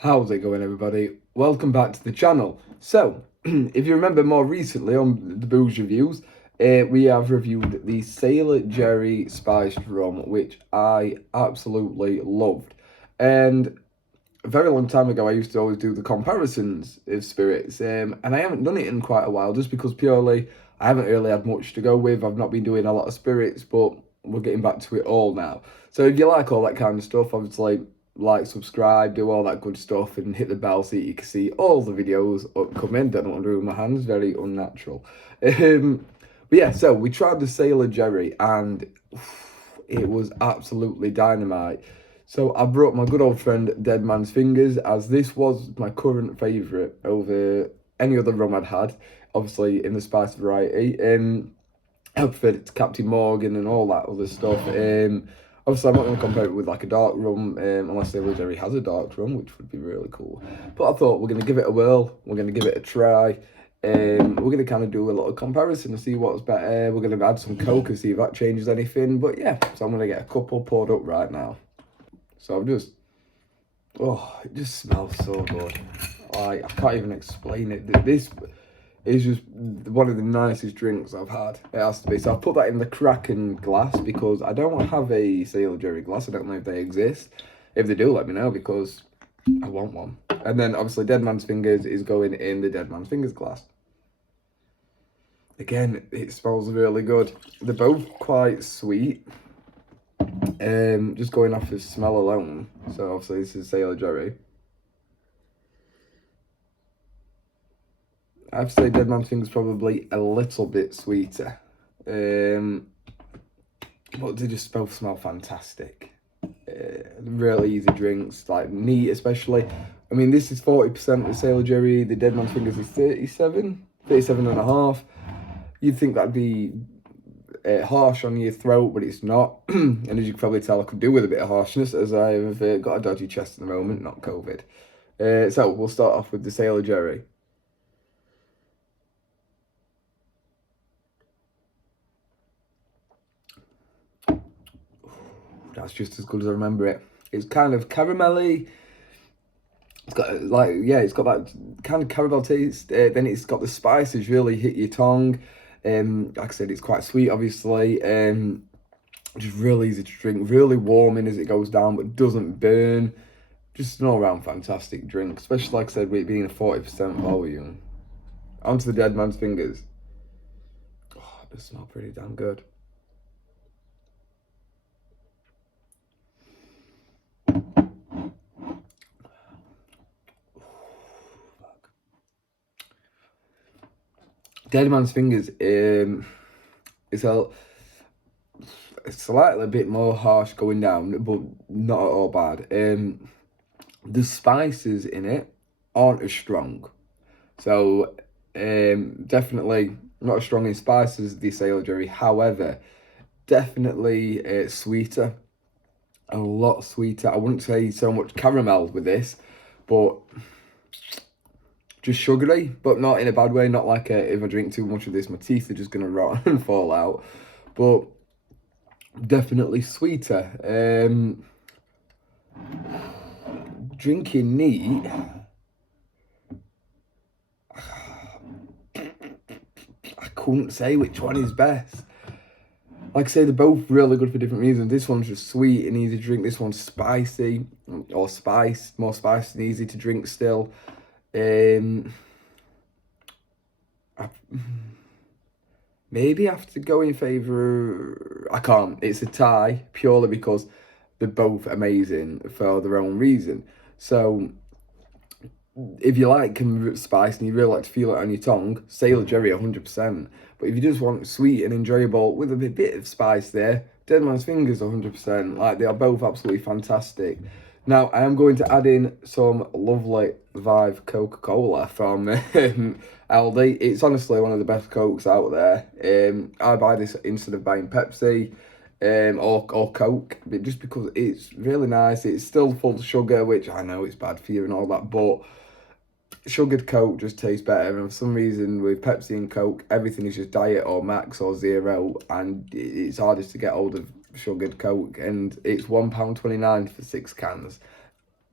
How's it going, everybody? Welcome back to the channel. So, if you remember more recently on the booze reviews, we have reviewed the Sailor Jerry Spiced Rum, which I absolutely loved. And a very long time ago, I used to always do the comparisons of spirits, and I haven't done it in quite a while, just because purely I haven't really had much to go with. I've not been doing a lot of spirits, but we're getting back to it all now. So if you like all that kind of stuff, obviously like, subscribe, do all that good stuff, and hit the bell so you can see all the videos upcoming. Don't want to ruin my hands, very unnatural. But yeah, so we tried the Sailor Jerry, and it was absolutely dynamite. So I brought my good old friend Dead Man's Fingers, as this was my current favourite over any other rum I'd had, obviously in the spice variety. I preferred it to Captain Morgan and all that other stuff. Obviously, I'm not going to compare it with like a dark rum, unless Sailor Jerry has a dark rum, which would be really cool. But I thought we're going to give it a whirl, we're going to give it a try. We're going to kind of do a little comparison and see what's better. We're going to add some Coke and see if that changes anything. But yeah, so I'm going to get a couple poured up right now. So I've just, oh, it just smells so good. Like, I can't even explain it. This is just one of the nicest drinks I've had. It has to be. So I've put that in the Kraken glass because I don't have a Sailor Jerry glass. I don't know if they exist. If they do, let me know because I want one. And then obviously Dead Man's Fingers is going in the Dead Man's Fingers glass. Again, it smells really good. They're both quite sweet. Just going off the smell alone. So obviously this is Sailor Jerry. I have to say Dead Man's Fingers probably a little bit sweeter. But they just both smell fantastic. Really easy drinks, like neat especially. I mean, this is 40% of Sailor Jerry. The Dead Man's Fingers is 37 and a half. You'd think that'd be harsh on your throat, but it's not. And as you can probably tell, I could do with a bit of harshness, as I've got a dodgy chest at the moment, not COVID. So we'll start off with the Sailor Jerry. That's just as good as I remember it. It's kind of caramelly. It's got like, yeah, it's got that kind of caramel taste. Then it's got the spices really hit your tongue. Like I said, it's quite sweet, obviously. Just really easy to drink, really warming as it goes down, but doesn't burn. Just an all-round fantastic drink, especially like I said, with it being a 40% volume. Onto the Dead Man's Fingers. Oh, it does smell pretty damn good. Dead Man's Fingers it's a slightly bit more harsh going down, but not at all bad. The spices in it aren't as strong, so definitely not as strong in spices as the Sailor Jerry. However, definitely sweeter, a lot sweeter. I wouldn't say so much caramel with this, but just sugary, but not in a bad way. Not like if I drink too much of this, my teeth are just gonna rot and fall out. But definitely sweeter. Drinking neat. I couldn't say which one is best. Like I say, they're both really good for different reasons. This one's just sweet and easy to drink. This one's spicy or spiced, more spicy and easy to drink still. Maybe I have to go in favour. I can't. It's a tie purely because they're both amazing for their own reason. So if you like spice and you really like to feel it on your tongue, Sailor Jerry 100%. But if you just want sweet and enjoyable with a bit of spice there, Dead Man's Fingers 100%. Like, they are both absolutely fantastic. Now, I am going to add in some lovely Vive Coca-Cola from Aldi. It's honestly one of the best Cokes out there. I buy this instead of buying Pepsi or Coke, just because it's really nice. It's still full of sugar, which I know it's bad for you and all that, but sugared Coke just tastes better. And for some reason, with Pepsi and Coke, everything is just diet or max or zero, and it's hardest to get hold of sugared Coke. And it's £1.29 for 6 cans.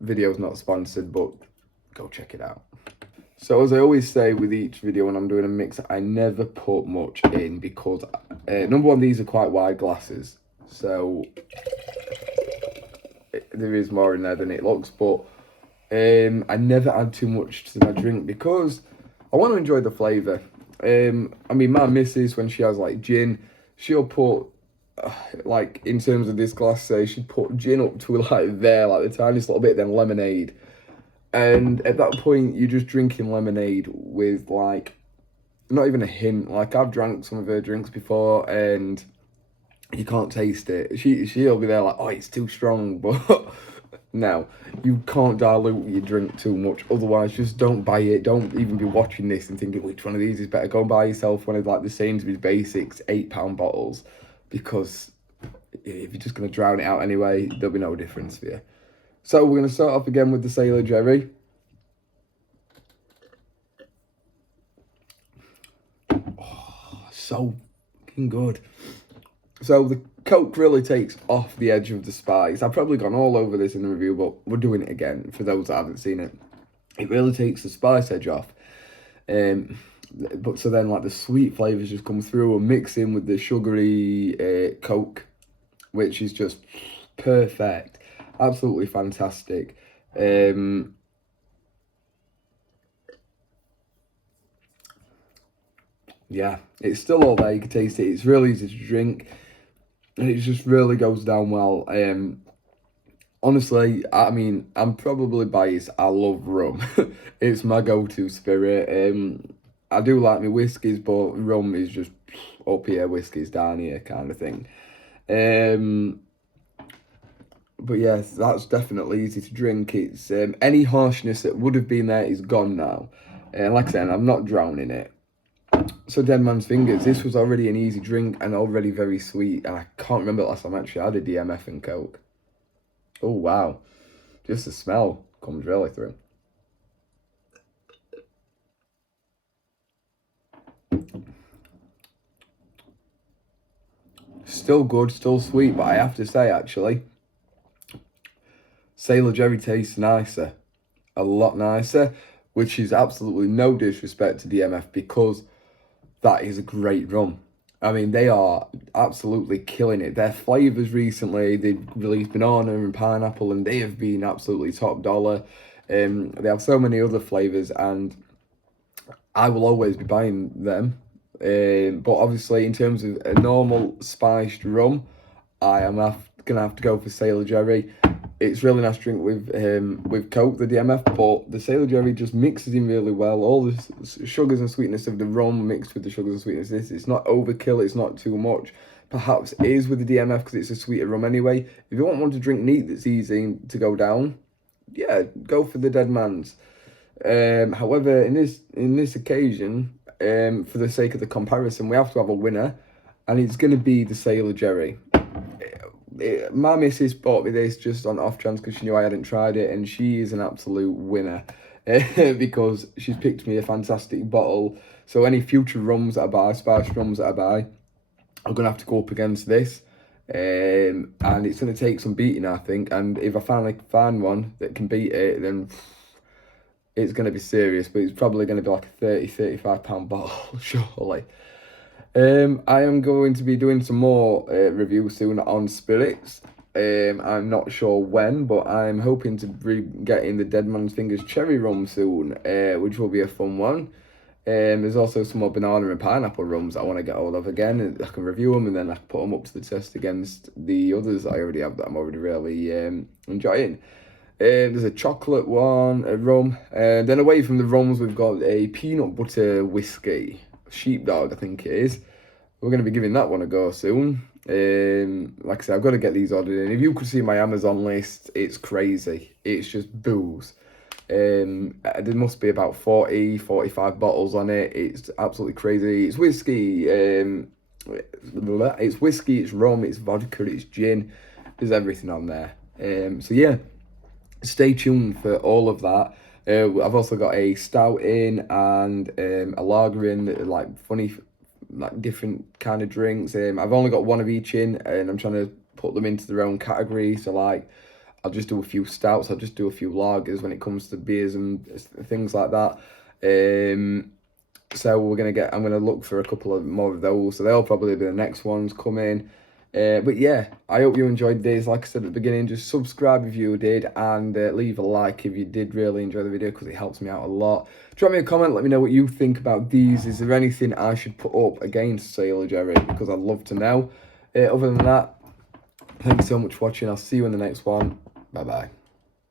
video's not sponsored, but go check it out. So as I always say with each video when I'm doing a mix, I never put much in because number one, these are quite wide glasses, so there is more in there than it looks, but I never add too much to my drink because I want to enjoy the flavour. I mean, my missus, when she has like gin, she'll put, like in terms of this glass, say she'd put gin up to like there, like the tiniest little bit, then lemonade. And at that point, you're just drinking lemonade with like, not even a hint. Like I've drank some of her drinks before and you can't taste it. She'll be there like, oh, it's too strong, but no, you can't dilute your drink too much. Otherwise, just don't buy it. Don't even be watching this and thinking which one of these is better. Go and buy yourself one of like the Sainsbury's Basics £8 bottles, because if you're just gonna drown it out anyway, there'll be no difference for you. So we're gonna start off again with the Sailor Jerry. Oh, so fucking good. So the Coke really takes off the edge of the spice. I've probably gone all over this in the review, but we're doing it again for those that haven't seen it. It really takes the spice edge off. But so then like the sweet flavours just come through and mix in with the sugary Coke, which is just perfect. Absolutely fantastic. Yeah, it's still all there. You can taste it. It's really easy to drink. And it just really goes down well. Honestly, I mean, I'm probably biased. I love rum. It's my go-to spirit. I do like my whiskies, but rum is just up here, whiskies down here kind of thing. But yes, that's definitely easy to drink. It's any harshness that would have been there is gone now. And like I said, I'm not drowning it. So Dead Man's Fingers, this was already an easy drink and already very sweet. And I can't remember the last time I actually had a DMF and Coke. Oh, wow. Just the smell comes really through. Still good, still sweet, but I have to say, actually, Sailor Jerry tastes nicer. A lot nicer, which is absolutely no disrespect to DMF because that is a great rum. I mean, they are absolutely killing it. Their flavours recently, they've released banana and pineapple, and they have been absolutely top dollar. They have so many other flavours, and I will always be buying them. But obviously, in terms of a normal spiced rum, I am gonna have to go for Sailor Jerry. It's really nice to drink with Coke, the DMF, but the Sailor Jerry just mixes in really well. All the sugars and sweetness of the rum mixed with the sugars and sweetness. It's not overkill, it's not too much. Perhaps it is with the DMF because it's a sweeter rum anyway. If you want one to drink neat that's easy to go down, yeah, go for the Dead Man's. However, in this occasion, for the sake of the comparison, we have to have a winner, and it's going to be the Sailor Jerry. My missus bought me this just on off chance because she knew I hadn't tried it, and she is an absolute winner because she's picked me a fantastic bottle. So any future rums that I buy, spiced rums that I buy, I'm gonna have to go up against this, and it's gonna take some beating, I think. And if I finally find one that can beat it, then it's gonna be serious. But it's probably gonna be like a £30-35 bottle, surely. I am going to be doing some more reviews soon on spirits. I'm not sure when, but I'm hoping to be getting the Dead Man's Fingers cherry rum soon, which will be a fun one. There's also some more banana and pineapple rums I want to get hold of again, and I can review them and then I can put them up to the test against the others I already have that I'm already really enjoying. There's a chocolate one, a rum, then away from the rums we've got a peanut butter whiskey. Sheepdog, I think it is. We're going to be giving that one a go soon. Like I said, I've got to get these ordered in. If you could see my Amazon list, it's crazy. It's just booze. There must be about 40-45 bottles on it. It's absolutely crazy. It's whiskey. It's whiskey, it's rum, it's vodka, it's gin. There's everything on there. So yeah, stay tuned for all of that. I've also got a stout in and a lager in, like funny, like different kind of drinks. I've only got one of each in, and I'm trying to put them into their own category. So like, I'll just do a few stouts. I'll just do a few lagers when it comes to beers and things like that. So I'm gonna look for a couple of more of those. So they'll probably be the next ones coming. But yeah, I hope you enjoyed this. Like I said at the beginning, just subscribe if you did, and leave a like if you did really enjoy the video, because it helps me out a lot. Drop me a comment, let me know what you think about these. Is there anything I should put up against Sailor Jerry? Because I'd love to know. Other than that, thanks so much for watching. I'll see you in the next one. Bye bye.